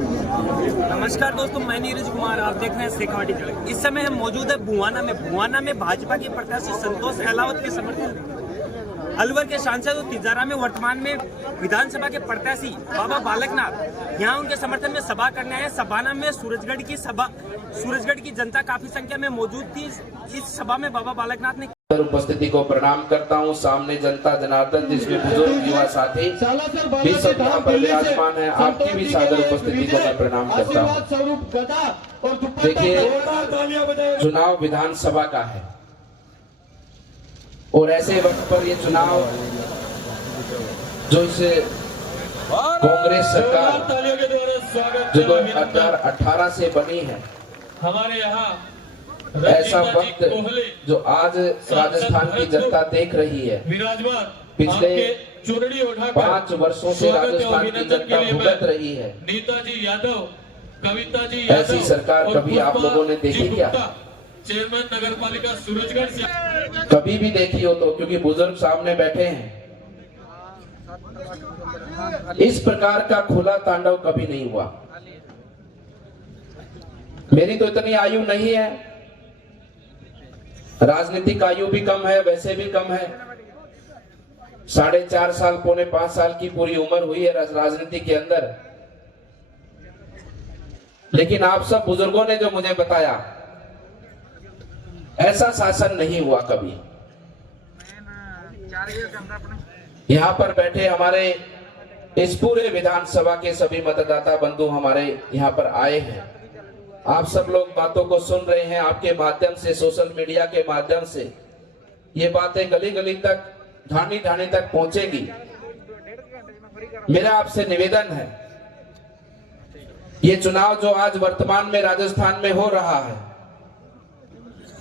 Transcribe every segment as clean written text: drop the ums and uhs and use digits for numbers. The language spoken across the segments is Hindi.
नमस्कार दोस्तों, मैं नीरज कुमार। आप देख रहे हैं शेखावाटी झलक। इस समय हम मौजूद है भुवाना में भाजपा के प्रत्याशी संतोष अहलावत के समर्थन में अलवर के सांसद और तिजारा में वर्तमान में विधानसभा के प्रत्याशी बाबा बालकनाथ यहाँ उनके समर्थन में सभा करने आए। सभाना में सूरजगढ़ की जनता काफी संख्या में मौजूद थी। इस सभा में बाबा बालकनाथ ने उपस्थिति को प्रणाम करता हूं। सामने जनता जनार्दन जिसमें बुजुर्ग युवा साथी भी सब यहाँ पर विराजमान है, आपकी भी सादर उपस्थिति को मैं प्रणाम करता हूं। देखिए, चुनाव विधानसभा का है और ऐसे वक्त पर ये चुनाव जो इसे कांग्रेस सरकार जो 2018 से बनी है, हमारे यहाँ ऐसा वक्त जो आज राजस्थान की जनता देख रही है, पिछले 5 वर्षों से राजस्थान की जनता भुगत रही है। नेताजी यादव, कविता जी ऐसी सरकार कभी आप लोगों ने देखी क्या? चेयरमैन नगर पालिका सूरजगढ़ से कभी भी देखी हो तो? क्योंकि बुजुर्ग सामने बैठे हैं। इस प्रकार का खुला तांडव कभी नहीं हुआ। मेरी तो इतनी आयु नहीं है, राजनीतिक आयु भी कम है, वैसे भी कम है। 4.5 साल, पौने 5 साल की पूरी उम्र हुई है राजनीति के अंदर। लेकिन आप सब बुजुर्गों ने जो मुझे बताया, ऐसा शासन नहीं हुआ कभी। यहां पर बैठे हमारे इस पूरे विधानसभा के सभी मतदाता बंधु हमारे यहां पर आए हैं। आप सब लोग बातों को सुन रहे हैं। आपके माध्यम से, सोशल मीडिया के माध्यम से ये बातें गली गली तक, ढाणी ढाणी तक पहुंचेगी। मेरा आपसे निवेदन है, ये चुनाव जो आज वर्तमान में राजस्थान में हो रहा है,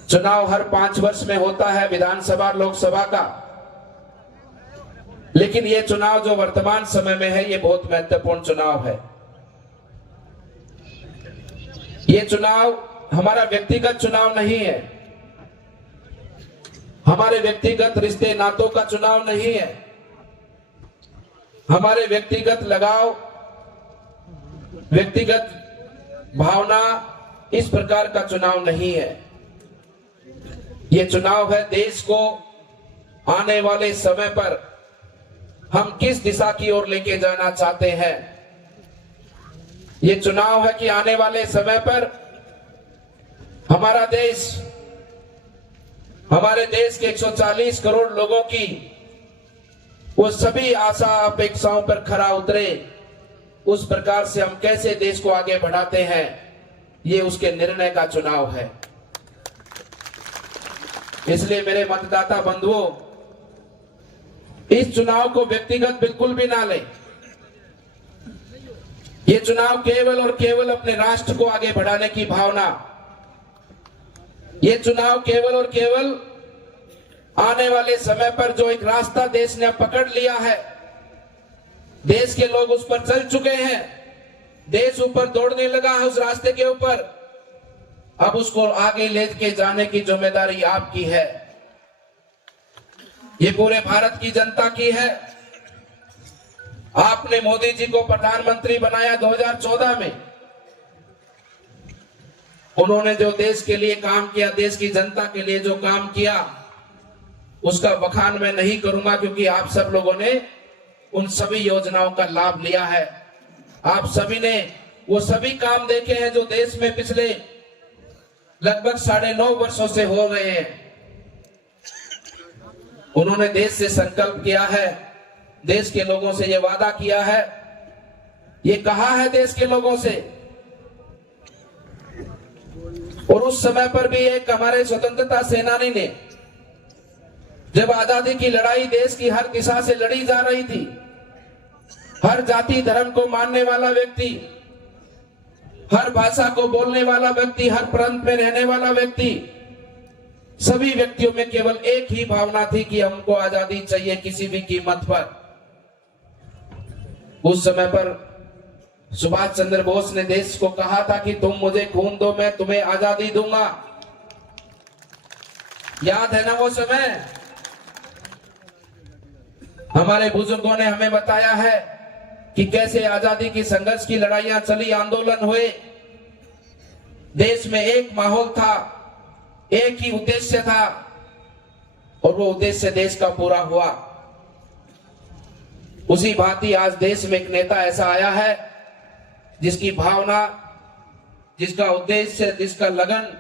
चुनाव हर 5 वर्ष में होता है, विधानसभा लोकसभा का। लेकिन ये चुनाव जो वर्तमान समय में है, ये बहुत महत्वपूर्ण चुनाव है। ये चुनाव हमारा व्यक्तिगत चुनाव नहीं है, हमारे व्यक्तिगत रिश्ते नातों का चुनाव नहीं है, हमारे व्यक्तिगत लगाव, व्यक्तिगत भावना, इस प्रकार का चुनाव नहीं है। ये चुनाव है देश को आने वाले समय पर हम किस दिशा की ओर लेके जाना चाहते हैं। ये चुनाव है कि आने वाले समय पर हमारा देश, हमारे देश के 140 करोड़ लोगों की वो सभी आशा अपेक्षाओं पर खरा उतरे। उस प्रकार से हम कैसे देश को आगे बढ़ाते हैं, ये उसके निर्णय का चुनाव है। इसलिए मेरे मतदाता बंधुओं, इस चुनाव को व्यक्तिगत बिल्कुल भी ना लें। ये चुनाव केवल और केवल अपने राष्ट्र को आगे बढ़ाने की भावना, ये चुनाव केवल और केवल आने वाले समय पर जो एक रास्ता देश ने पकड़ लिया है, देश के लोग उस पर चल चुके हैं, देश ऊपर दौड़ने लगा है उस रास्ते के ऊपर। अब उसको आगे लेके जाने की जिम्मेदारी आपकी है, ये पूरे भारत की जनता की है। आपने मोदी जी को प्रधानमंत्री बनाया 2014 में। उन्होंने जो देश के लिए काम किया, देश की जनता के लिए जो काम किया, उसका बखान मैं नहीं करूंगा, क्योंकि आप सब लोगों ने उन सभी योजनाओं का लाभ लिया है। आप सभी ने वो सभी काम देखे हैं जो देश में पिछले लगभग 9.5 वर्षों से हो रहे हैं। उन्होंने देश से संकल्प किया है, देश के लोगों से ये वादा किया है, ये कहा है देश के लोगों से। और उस समय पर भी एक हमारे स्वतंत्रता सेनानी ने, जब आजादी की लड़ाई देश की हर दिशा से लड़ी जा रही थी, हर जाति धर्म को मानने वाला व्यक्ति, हर भाषा को बोलने वाला व्यक्ति, हर प्रांत में रहने वाला व्यक्ति, सभी व्यक्तियों में केवल एक ही भावना थी कि हमको आजादी चाहिए किसी भी कीमत पर। उस समय पर सुभाष चंद्र बोस ने देश को कहा था कि तुम मुझे खून दो, मैं तुम्हें आजादी दूंगा। याद है ना वो समय? हमारे बुजुर्गों ने हमें बताया है कि कैसे आजादी की संघर्ष की लड़ाइयां चली, आंदोलन हुए, देश में एक माहौल था, एक ही उद्देश्य था, और वो उद्देश्य देश का पूरा हुआ। उसी भांति आज देश में एक नेता ऐसा आया है जिसकी भावना, जिसका उद्देश्य, जिसका लगन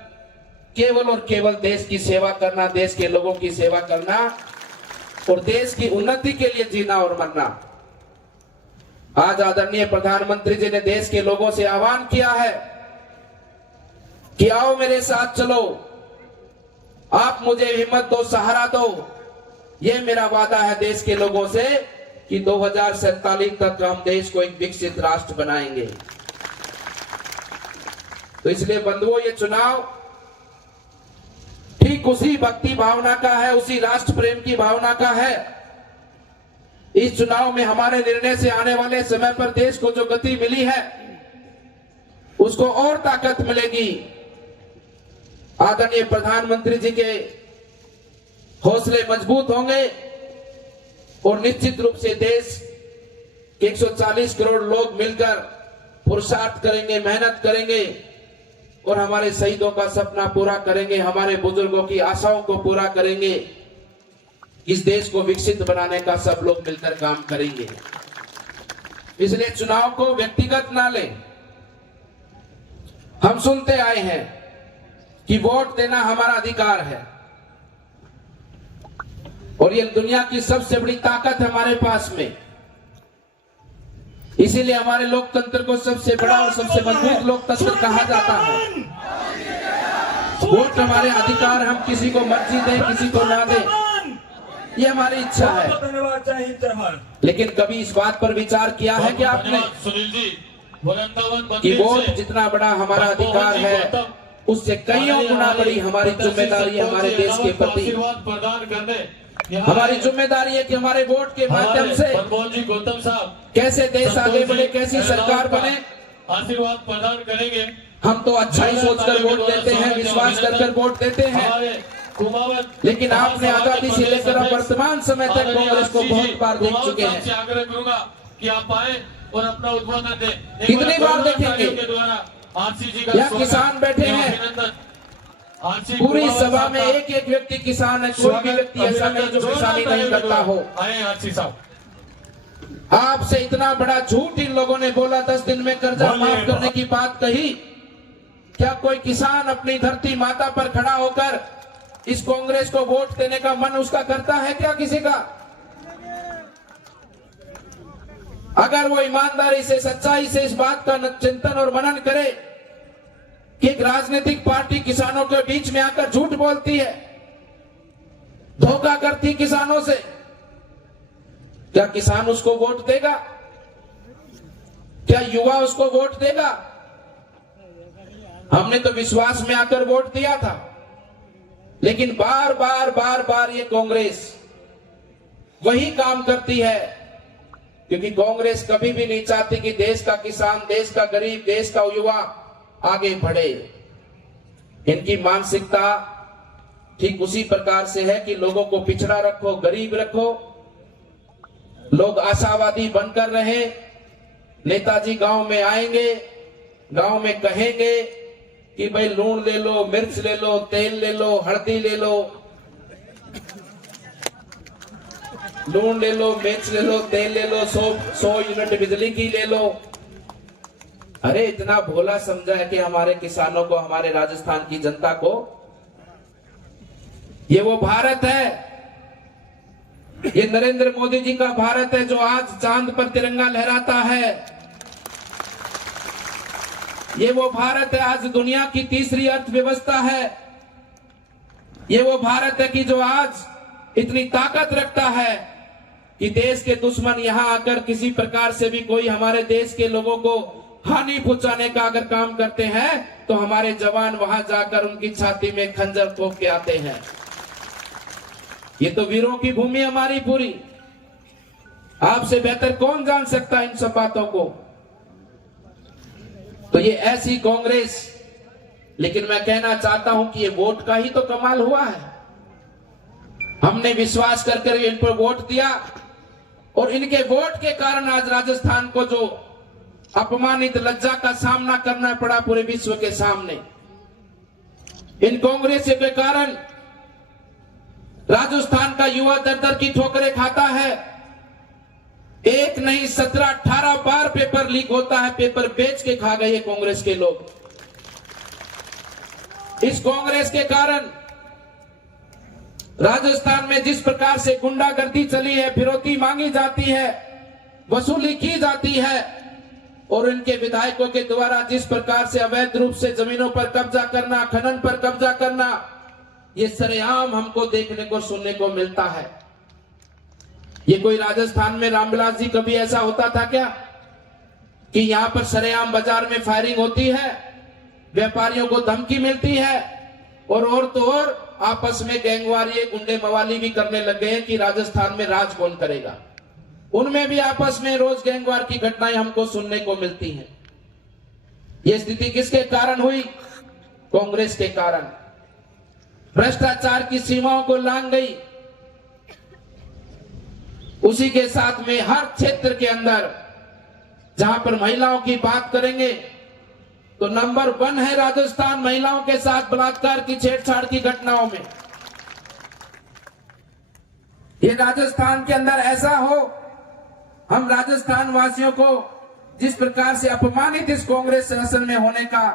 केवल और केवल देश की सेवा करना, देश के लोगों की सेवा करना और देश की उन्नति के लिए जीना और मरना। आज आदरणीय प्रधानमंत्री जी ने देश के लोगों से आह्वान किया है कि आओ मेरे साथ चलो, आप मुझे हिम्मत दो, सहारा दो। यह मेरा वादा है देश के लोगों से कि 2047 तक हम देश को एक विकसित राष्ट्र बनाएंगे। तो इसलिए बंधुओं, ये चुनाव ठीक उसी भक्ति भावना का है, उसी राष्ट्र प्रेम की भावना का है। इस चुनाव में हमारे निर्णय से आने वाले समय पर देश को जो गति मिली है उसको और ताकत मिलेगी। आदरणीय प्रधानमंत्री जी के हौसले मजबूत होंगे और निश्चित रूप से देश के 140 करोड़ लोग मिलकर पुरुषार्थ करेंगे, मेहनत करेंगे और हमारे शहीदों का सपना पूरा करेंगे, हमारे बुजुर्गों की आशाओं को पूरा करेंगे। इस देश को विकसित बनाने का सब लोग मिलकर काम करेंगे। इसलिए चुनाव को व्यक्तिगत ना लें। हम सुनते आए हैं कि वोट देना हमारा अधिकार है और ये दुनिया की सबसे बड़ी ताकत है हमारे पास में। इसीलिए हमारे लोकतंत्र को सबसे बड़ा और सबसे मजबूत लोकतंत्र कहा जाता है। वोट हमारे अधिकार, हम किसी को मर्जी दें, किसी को ना दें, ये हमारी इच्छा है। धन्यवाद, जय हिंद, जय भारत। लेकिन कभी इस बात पर विचार किया है कि आपने सुनील जी, वृंदावन कि वोट जितना बड़ा हमारा अधिकार है उससे कईयों गुना बड़ी हमारी जिम्मेदारी है हमारे देश के प्रति। आशीर्वाद प्रदान करने हमारी जिम्मेदारी है कि हमारे वोट के माध्यम से मनमोहन जी, गौतम साहब कैसे देश आगे बढ़े, कैसी सरकार बने, आशीर्वाद प्रदान करेंगे। हम तो अच्छा ही सोचकर वोट देते हैं, विश्वास कर वोट देते हैं। लेकिन आपने आजादी से लेकर अब वर्तमान समय तक कांग्रेस को बहुत बार देख चुके हैं। आग्रह करूंगा कि आप आए और अपना उद्बोधन दें। कितनी बार देखेंगे? आरसीजी का यहाँ किसान बैठे हैं, पूरी सभा में एक एक व्यक्ति किसान है, कोई भी व्यक्ति ऐसा नहीं जो किसानी नहीं करता हो। आए आरसी साहब, आपसे इतना बड़ा झूठ इन लोगों ने बोला, 10 दिन में कर्जा माफ करने की बात कही। क्या कोई किसान अपनी धरती माता पर खड़ा होकर इस कांग्रेस को वोट देने का मन उसका करता है क्या किसी का? अगर वो ईमानदारी से, सच्चाई से इस बात का चिंतन और मनन करे कि एक राजनीतिक पार्टी किसानों के बीच में आकर झूठ बोलती है, धोखा करती किसानों से, क्या किसान उसको वोट देगा? क्या युवा उसको वोट देगा? हमने तो विश्वास में आकर वोट दिया था, लेकिन बार बार ये कांग्रेस वही काम करती है, क्योंकि कांग्रेस कभी भी नहीं चाहती कि देश का किसान, देश का गरीब, देश का युवा आगे बढ़े। इनकी मानसिकता ठीक उसी प्रकार से है कि लोगों को पिछड़ा रखो, गरीब रखो, लोग आशावादी बनकर रहे। नेताजी गांव में आएंगे, गांव में कहेंगे कि भाई लूण ले लो, मिर्च ले लो, तेल ले लो, हल्दी ले लो, लूण ले लो, मिर्च ले लो, तेल ले लो, 100 यूनिट बिजली की ले लो। अरे इतना भोला समझा है कि हमारे किसानों को, हमारे राजस्थान की जनता को। ये वो भारत है, ये नरेंद्र मोदी जी का भारत है जो आज चांद पर तिरंगा लहराता है। ये वो भारत है आज दुनिया की तीसरी अर्थव्यवस्था है। ये वो भारत है कि जो आज इतनी ताकत रखता है कि देश के दुश्मन यहां आकर किसी प्रकार से भी कोई हमारे देश के लोगों को हानि पहुंचाने का अगर काम करते हैं तो हमारे जवान वहां जाकर उनकी छाती में खंजर ठोक के आते हैं। ये तो वीरों की भूमि हमारी पूरी। आपसे बेहतर कौन जान सकता है इन सब बातों को। तो ये ऐसी कांग्रेस, लेकिन मैं कहना चाहता हूं कि ये वोट का ही तो कमाल हुआ है। हमने विश्वास कर इन पर वोट दिया और इनके वोट के कारण आज राजस्थान को जो अपमानित लज्जा का सामना करना पड़ा पूरे विश्व के सामने, इन कांग्रेस के कारण राजस्थान का युवा दर दर की ठोकरें खाता है। एक नहीं 17-18 बार पेपर लीक होता है, पेपर बेच के खा गए कांग्रेस के लोग। इस कांग्रेस के कारण राजस्थान में जिस प्रकार से गुंडागर्दी चली है, फिरौती मांगी जाती है, वसूली की जाती है, और इनके विधायकों के द्वारा जिस प्रकार से अवैध रूप से जमीनों पर कब्जा करना, खनन पर कब्जा करना, ये सरेआम हमको देखने को सुनने को मिलता है। ये कोई राजस्थान में रामविलास जी कभी ऐसा होता था क्या कि यहां पर सरेआम बाजार में फायरिंग होती है, व्यापारियों को धमकी मिलती है, और तो और आपस में गैंगवारी गुंडे मवाली भी करने लग गए हैं कि राजस्थान में राज कौन करेगा। उनमें भी आपस में रोज गैंगवार की घटनाएं हमको सुनने को मिलती हैं। ये स्थिति किसके कारण हुई? कांग्रेस के कारण। भ्रष्टाचार की सीमाओं को लांघ गई। उसी के साथ में हर क्षेत्र के अंदर जहां पर महिलाओं की बात करेंगे तो नंबर 1 है राजस्थान महिलाओं के साथ बलात्कार की छेड़छाड़ की घटनाओं में। ये राजस्थान के अंदर ऐसा हो, हम राजस्थान वासियों को जिस प्रकार से अपमानित इस कांग्रेस शासन में होने का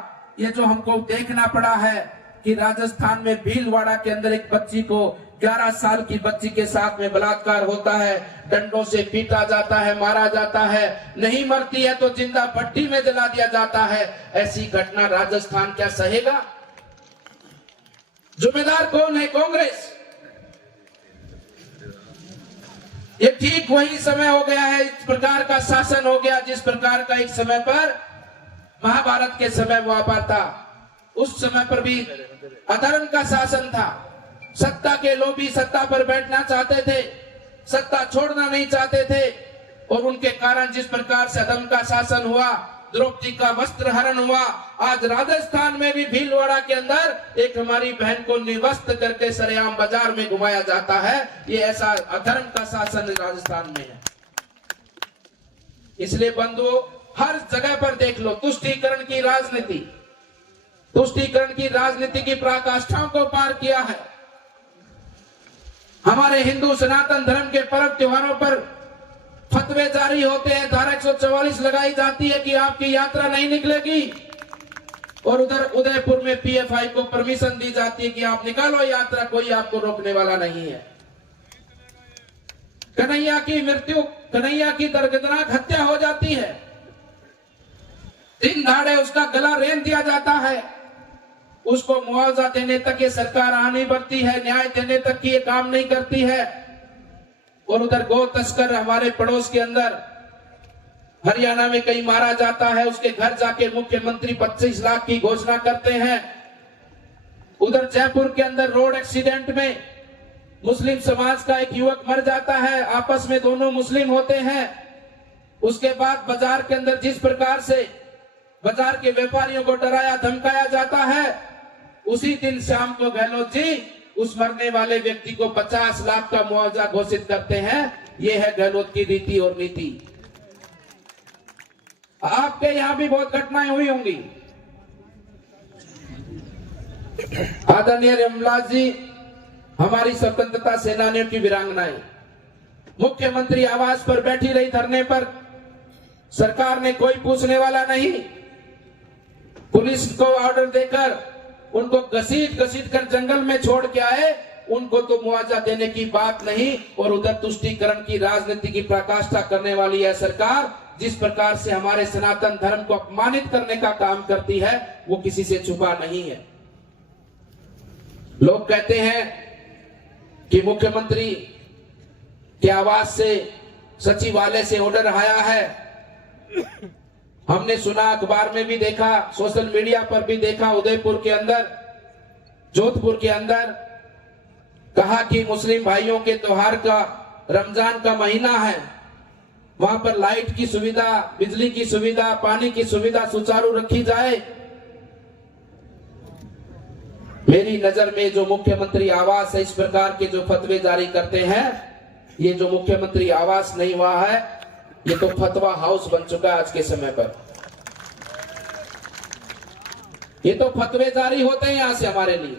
ये जो हमको देखना पड़ा है कि राजस्थान में भीलवाड़ा के अंदर एक बच्ची को 11 साल की बच्ची के साथ में बलात्कार होता है, डंडों से पीटा जाता है, मारा जाता है, नहीं मरती है तो जिंदा भट्टी में जला दिया जाता है। ऐसी घटना राजस्थान क्या सहेगा? जिम्मेदार कौन है? कांग्रेस। ये ठीक वही समय हो गया है, इस प्रकार का शासन हो गया जिस प्रकार का एक समय पर महाभारत के समय हुआ था। उस समय पर भी अधर्म का शासन था। सत्ता के लोभी सत्ता पर बैठना चाहते थे, सत्ता छोड़ना नहीं चाहते थे, और उनके कारण जिस प्रकार से अधर्म का शासन हुआ, द्रौपदी का वस्त्र हरण हुआ। आज राजस्थान में भी भीलवाड़ा के अंदर एक हमारी बहन को निर्वस्त्र करके सरेआम बाजार में घुमाया जाता है। ये ऐसा अधर्म का शासन राजस्थान में है। इसलिए बंधुओं, हर जगह पर देख लो तुष्टीकरण की राजनीति, तुष्टीकरण की राजनीति की पराकाष्ठाओं को पार किया है। हमारे हिंदू सनातन धर्म के पर्व त्योहारों पर फतवे जारी होते हैं, धारा 144 लगाई जाती है कि आपकी यात्रा नहीं निकलेगी, और उधर उदयपुर में पीएफआई को परमिशन दी जाती है कि आप निकालो यात्रा, कोई आपको रोकने वाला नहीं है। कन्हैया की मृत्यु, कन्हैया की दर्दनाक हत्या हो जाती है, दिन दहाड़े उसका गला रेन दिया जाता है, उसको मुआवजा देने तक ये सरकार आ नहीं बढ़ती है, न्याय देने तक की ये काम नहीं करती है। और उधर गौ तस्कर हमारे पड़ोस के अंदर हरियाणा में कहीं मारा जाता है, उसके घर जाके मुख्यमंत्री 25 लाख की घोषणा करते हैं। उधर जयपुर के अंदर रोड एक्सीडेंट में मुस्लिम समाज का एक युवक मर जाता है, आपस में दोनों मुस्लिम होते हैं। उसके बाद बाजार के अंदर जिस प्रकार से बाजार के व्यापारियों को डराया धमकाया जाता है, उसी दिन शाम को गहलोत जी उस मरने वाले व्यक्ति को 50 लाख का मुआवजा घोषित करते हैं। यह है गहलोत की रीति और नीति। आपके यहां भी बहुत घटनाएं हुई होंगी। आदरणीय रामविलास जी हमारी स्वतंत्रता सेनानियों की वीरांगनाएं मुख्यमंत्री आवास पर बैठी रही धरने पर, सरकार ने कोई पूछने वाला नहीं। पुलिस को ऑर्डर देकर उनको घसीट कर जंगल में छोड़ के आए, उनको तो मुआवजा देने की बात नहीं। और उधर तुष्टीकरण की राजनीति की पराकाष्ठा करने वाली है सरकार, जिस प्रकार से हमारे सनातन धर्म को अपमानित करने का काम करती है, वो किसी से छुपा नहीं है। लोग कहते हैं कि मुख्यमंत्री के आवास से, सचिवालय से ऑर्डर आया है। हमने सुना, अखबार में भी देखा, सोशल मीडिया पर भी देखा, उदयपुर के अंदर, जोधपुर के अंदर कहा कि मुस्लिम भाइयों के त्योहार का, रमजान का महीना है, वहां पर लाइट की सुविधा, बिजली की सुविधा, पानी की सुविधा सुचारू रखी जाए। मेरी नजर में जो मुख्यमंत्री आवास है, इस प्रकार के जो फतवे जारी करते हैं, ये जो मुख्यमंत्री आवास नहीं हुआ है, ये तो फतवा हाउस बन चुका है आज के समय पर। ये तो फतवे जारी होते हैं यहां से हमारे लिए।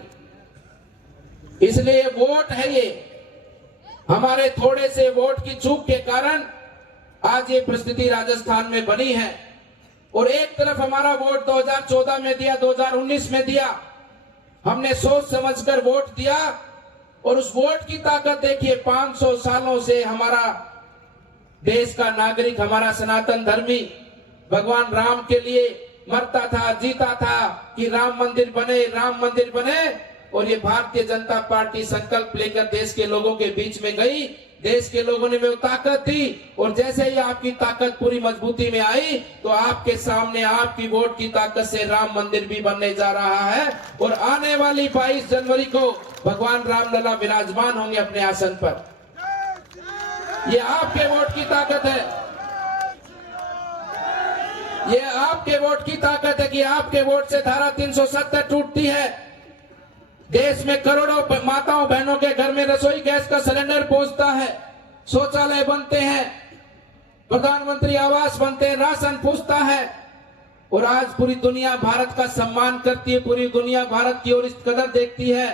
इसलिए वोट है, ये हमारे थोड़े से वोट की चूक के कारण आज ये परिस्थिति राजस्थान में बनी है। और एक तरफ हमारा वोट 2014 में दिया, 2019 में दिया, हमने सोच समझकर वोट दिया और उस वोट की ताकत देखिए। 500 सालों से हमारा देश का नागरिक, हमारा सनातन धर्मी भगवान राम के लिए मरता था, जीता था कि राम मंदिर बने, राम मंदिर बने। और ये भारतीय जनता पार्टी संकल्प लेकर देश के लोगों के बीच में गई, देश के लोगों ने वो ताकत दी। और जैसे ही आपकी ताकत पूरी मजबूती में आई तो आपके सामने आपकी वोट की ताकत से राम मंदिर भी बनने जा रहा है। और आने वाली 22 जनवरी को भगवान रामलला विराजमान होंगे अपने आसन पर। ये आपके वोट की ताकत है, ये आपके वोट की ताकत है कि आपके वोट से धारा 370 टूटती है। देश में करोड़ों माताओं बहनों के घर में रसोई गैस का सिलेंडर पहुंचता है, शौचालय बनते हैं, प्रधानमंत्री आवास बनते हैं, राशन पहुंचता है। और आज पूरी दुनिया भारत का सम्मान करती है, पूरी दुनिया भारत की ओर इस कदर देखती है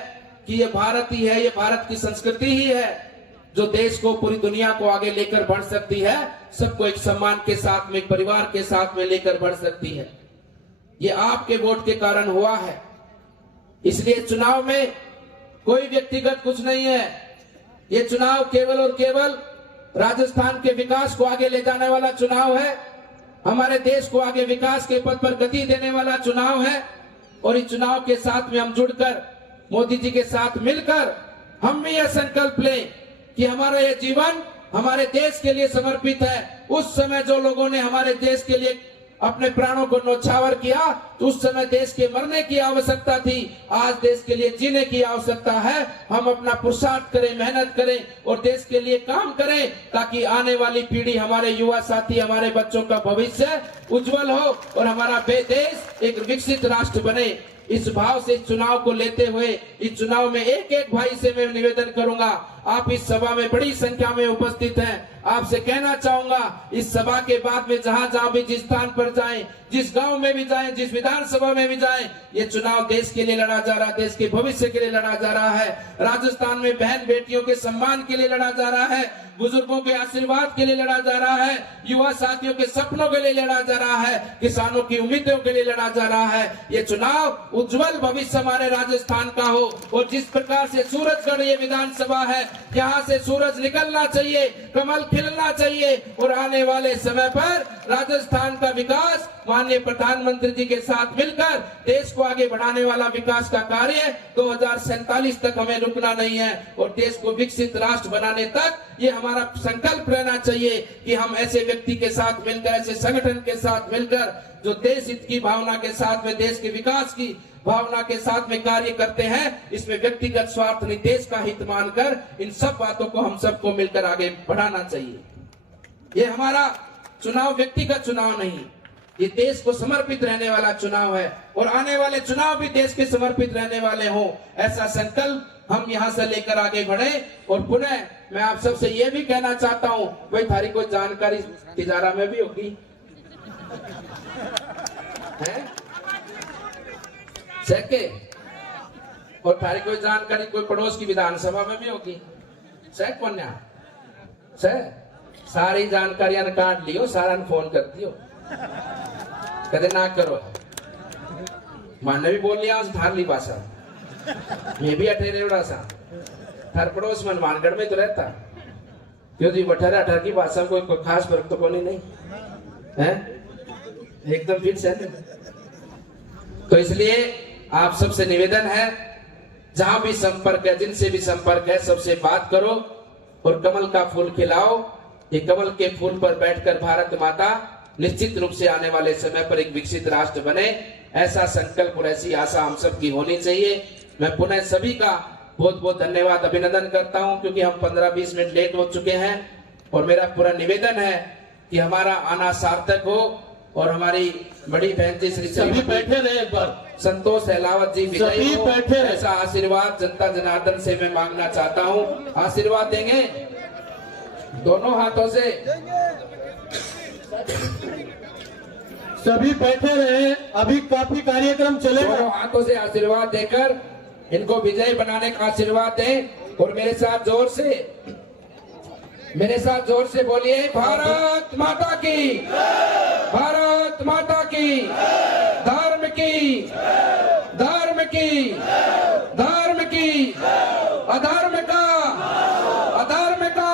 कि ये भारत ही है, ये भारत की संस्कृति ही है जो देश को, पूरी दुनिया को आगे लेकर बढ़ सकती है, सबको एक सम्मान के साथ में, एक परिवार के साथ में लेकर बढ़ सकती है। ये आपके वोट के कारण हुआ है। इसलिए चुनाव में कोई व्यक्तिगत कुछ नहीं है। ये चुनाव केवल और केवल राजस्थान के विकास को आगे ले जाने वाला चुनाव है, हमारे देश को आगे विकास के पथ पर गति देने वाला चुनाव है। और इस चुनाव के साथ में हम जुड़कर, मोदी जी के साथ मिलकर हम भी यह संकल्प लें कि हमारा यह जीवन हमारे देश के लिए समर्पित है। उस समय जो लोगों ने हमारे देश के लिए अपने प्राणों को न्यौछावर किया तो उस समय देश के मरने की आवश्यकता थी, आज देश के लिए जीने की आवश्यकता है। हम अपना पुरुषार्थ करें, मेहनत करें और देश के लिए काम करें ताकि आने वाली पीढ़ी, हमारे युवा साथी, हमारे बच्चों का भविष्य उज्जवल हो और हमारा देश एक विकसित राष्ट्र बने। इस भाव से इस चुनाव को लेते हुए, इस चुनाव में एक एक भाई से मैं निवेदन करूंगा, आप इस सभा में बड़ी संख्या में उपस्थित हैं, आपसे कहना चाहूंगा इस सभा के बाद में जहां जहां भी जिस स्थान पर जाएं, जिस गांव में भी जाएं, जिस विधानसभा में भी जाएं, ये चुनाव देश के लिए लड़ा जा रहा है, देश के भविष्य के लिए लड़ा जा रहा है। राजस्थान में बहन बेटियों के सम्मान के लिए लड़ा जा रहा है, बुजुर्गों के आशीर्वाद के लिए लड़ा जा रहा है, युवा साथियों के सपनों के लिए लड़ा जा रहा है, किसानों की उम्मीदों के लिए लड़ा जा रहा है। ये चुनाव उज्जवल भविष्य हमारे राजस्थान का हो। और जिस प्रकार से सूरजगढ़ ये विधानसभा है, यहाँ से सूरज निकलना चाहिए, कमल खिलना चाहिए और आने वाले समय पर राजस्थान का विकास माननीय प्रधानमंत्री जी के साथ मिलकर देश को आगे बढ़ाने वाला विकास का कार्य 2047 तक हमें रुकना नहीं है। और देश को विकसित राष्ट्र बनाने तक ये हमारा संकल्प रहना चाहिए कि हम ऐसे व्यक्ति के साथ मिलकर, ऐसे संगठन के साथ मिलकर जो देश हित की भावना के साथ में, देश के विकास की भावना के साथ में कार्य करते हैं, इसमें व्यक्तिगत स्वार्थ नहीं, देश का हित मानकर इन सब बातों को हम सबको मिलकर आगे बढ़ाना चाहिए। ये हमारा चुनाव व्यक्तिगत चुनाव नहीं, ये देश को समर्पित रहने वाला चुनाव है और आने वाले चुनाव भी देश के समर्पित रहने वाले हों, ऐसा संकल्प हम यहाँ से लेकर आगे बढ़े। और पुनः मैं आप सबसे ये भी कहना चाहता हूँ, भाई थारी कोई जानकारी तिजारा में भी होगी है सके, और थारी कोई जानकारी कोई पड़ोस की विधानसभा में भी होगी सह कन्या सह, सारी जानकारियां काट लियो, सारा फोन कर दियो, कदे ना करो। माने भी बोल लिया उस धारली भाषा, मैं भी अठेरे उड़ा सा, थार पड़ोस में मानगढ़ में तो रहता, क्यों जी 18 की भाषा कोई खास फर्क तो कोई नहीं है, एकदम फिट से। तो इसलिए आप सबसे निवेदन है, जहां भी संपर्क है, जिनसे भी संपर्क है, सबसे बात करो और कमल का फूल खिलाओ। ये कमल के फूल पर बैठकर भारत माता निश्चित रूप से आने वाले समय पर एक विकसित राष्ट्र बने, ऐसा संकल्प और ऐसी आशा हम सब की होनी चाहिए। मैं पुनः सभी का बहुत बहुत धन्यवाद, अभिनंदन करता हूं, क्योंकि हम 15-20 मिनट लेट हो चुके हैं। और मेरा पूरा निवेदन है कि हमारा आना सार्थक हो और हमारी बड़ी बहन जी श्री सभी बैठे रहे, एक बार संतोष अहलावत जी सभी बैठे रहे। ऐसा आशीर्वाद जनता जनार्दन से मैं मांगना चाहता हूँ। आशीर्वाद देंगे, दोनों हाथों से सभी बैठे रहे, अभी काफी कार्यक्रम चलेगा। दोनों हाथों से आशीर्वाद देकर इनको विजयी बनाने का आशीर्वाद दें और मेरे साथ जोर से बोलिए, भारत माता की, भारत माता की, धर्म की, धर्म की, धर्म की, अधर्म का, अधर्म का,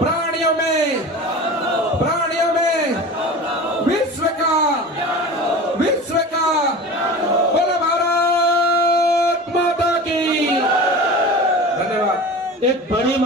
प्राणियों में, प्राणियों में, विश्व का, विश्व का, बोलो भारत माता की। धन्यवाद। एक बड़ी